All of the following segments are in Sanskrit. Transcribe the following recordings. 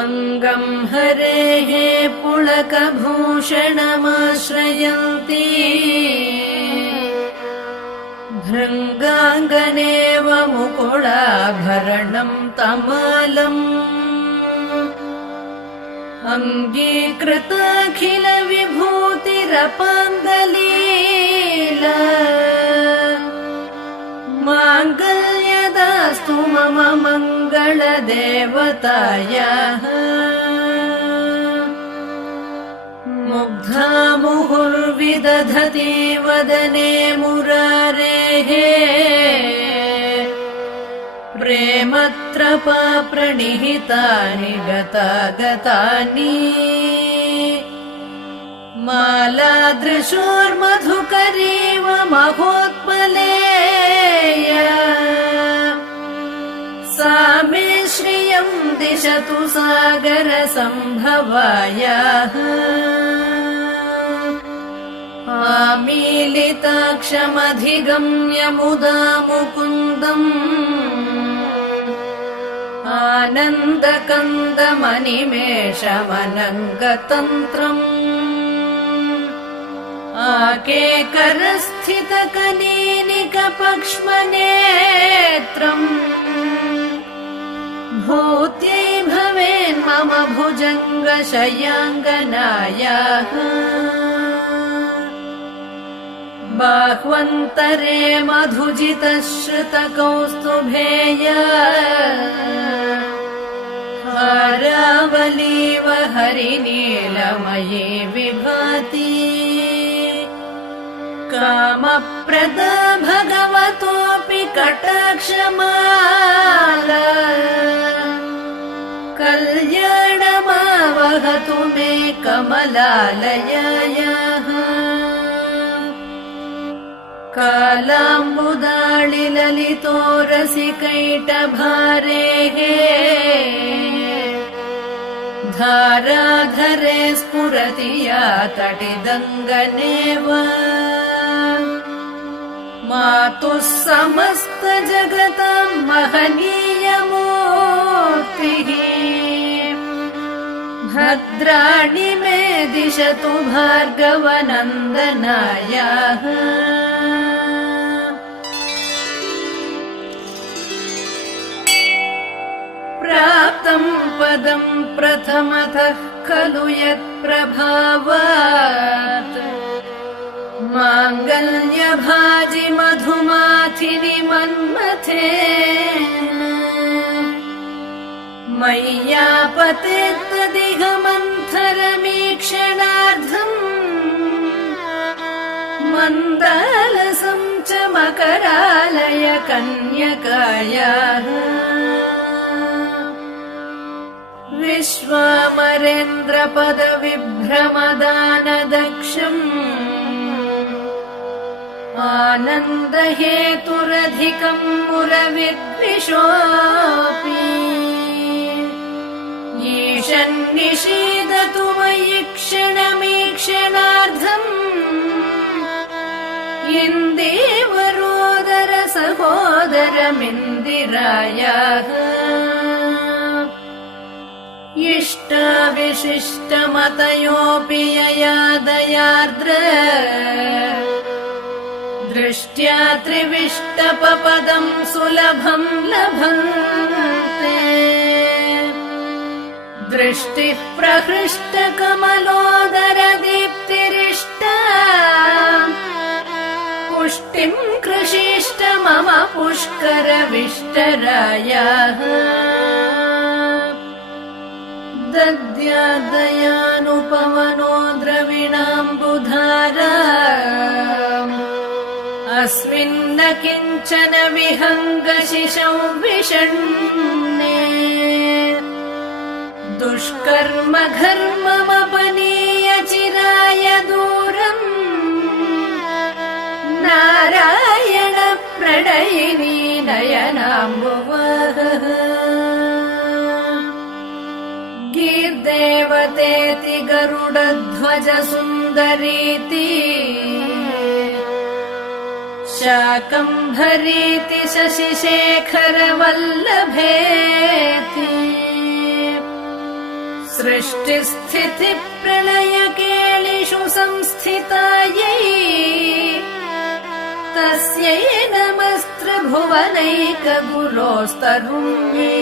अङ्गम् हरेः पुलकभूषणमाश्रयन्ती भृङ्गाङ्गनेव मुकुलाभरणम् तमालम् अङ्गीकृताखिल विभूतिरपाङ्गलीला माङ्गल्यदास्तु मम मङ्गलदेवतायाः मुग्धा मुहुर्विदधति वदने मुरारेः प्रेमत्रपा प्रणिहितानि गतागतानि मालादृशोर्मधुकरीव महोत्पलेया सा मे श्रियम् दिशतु सागरसम्भवायाः आमीलिताक्षमधिगम्य मुदा मुकुन्दम् आनन्दकन्दमनिमेषमनङ्गतन्त्रम् आकेकरस्थितकनीनिकपक्ष्मनेत्रम् भूत्यै भवेन्मम भुजङ्गशयाङ्गनायाः बाह्वन्तरे मधुजितश्रुतकौस्तुभेया हारावलीव हरिनीलमयी विभाति कामप्रदा भगवतोऽपि कटाक्षमाला कल्याणमावहतु मे कमलालयायाः कालाम्बुदाळिललितोरसिकैटभारेः धाराधरे स्फुरति या तटिदङ्गनेव मातुः समस्तजगतां महनीयमूर्तिः भद्राणि मे दिशतु भार्गवनन्दनायाः प्राप्तम् पदम् प्रथमतः खलु यत्प्रभावात् माङ्गल्यभाजि मधुमाथिनि मन्मथेन मय्यापतेत्तदिह मन्थरमीक्षणार्धम् मन्दालसं च मकरालय कन्यकायाः विश्वामरेन्द्रपदविभ्रमदानदक्षम् आनन्दहेतुरधिकम् मुरविद्विषोऽपि ईशन्निषीदतु मयि क्षणमीक्षणार्धम् इन्दीवरोदर सहोदरमिन्दिरायाः इष्टाविशिष्टमतयोऽपि यया दयार्द्र दृष्ट्या त्रिविष्टपपदम् सुलभम् लभन्ते दृष्टिः प्रहृष्टकमलोदरदीप्तिरिष्टा पुष्टिम् कृषीष्ट मम पुष्करविष्टरायाः दद्यादयानुपवनो द्रविणाम्बुधारा अस्मिन्न किञ्चन विहङ्गशिशौ विषण्णे दुष्कर्म घर्ममपनीय चिराय दूरम् नारायण प्रणयिनी नयनाम्बुवः गीर्देवतेति गरुडध्वज सुन्दरीति शाकम्भरीति शशिशेखर वल्लभेति सृष्टिस्थितिप्रलयकेलिषु संस्थितायै तस्यै नमस्त्रिभुवनैकगुरोस्तरुण्यै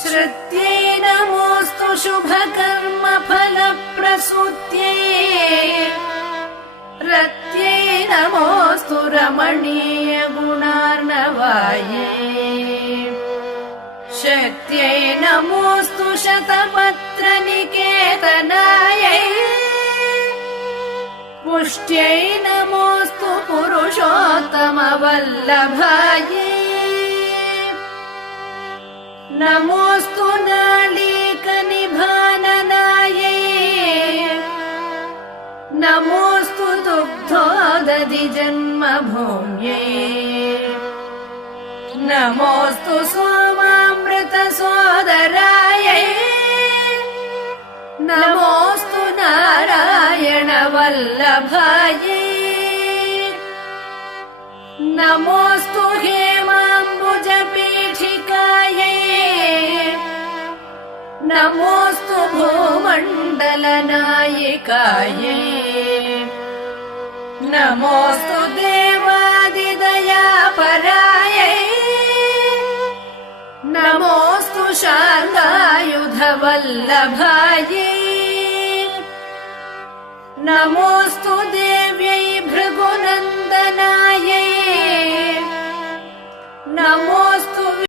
श्रुत्यै नमोऽस्तु शुभकर्मफलप्रसूत्यै रत्यै नमोऽस्तु रमणीयगुणार्णवायै शक्त्यै नमोऽस्तु शतपत्रनिकेतनायै पुष्ट्यै नमोऽस्तु पुरुषोत्तमवल्लभायै नमोऽस्तु नालीकनिभाननायै नमोऽस्तु दुग्धोदधिजन्मभूम्यै नमोऽस्तु सोमामृतसोदरायै नमोऽस्तु नारायणवल्लभायै नमोऽस्तु हेमाम्बुजपीठिकायै नमोऽस्तु भूमण्डलनायिकायै नमोऽस्तु देवादिदयापरायै नमोऽस्तु शार्ङ्गायुधवल्लभायै नमोऽस्तु देव्यै भृगुनन्दनायै नमो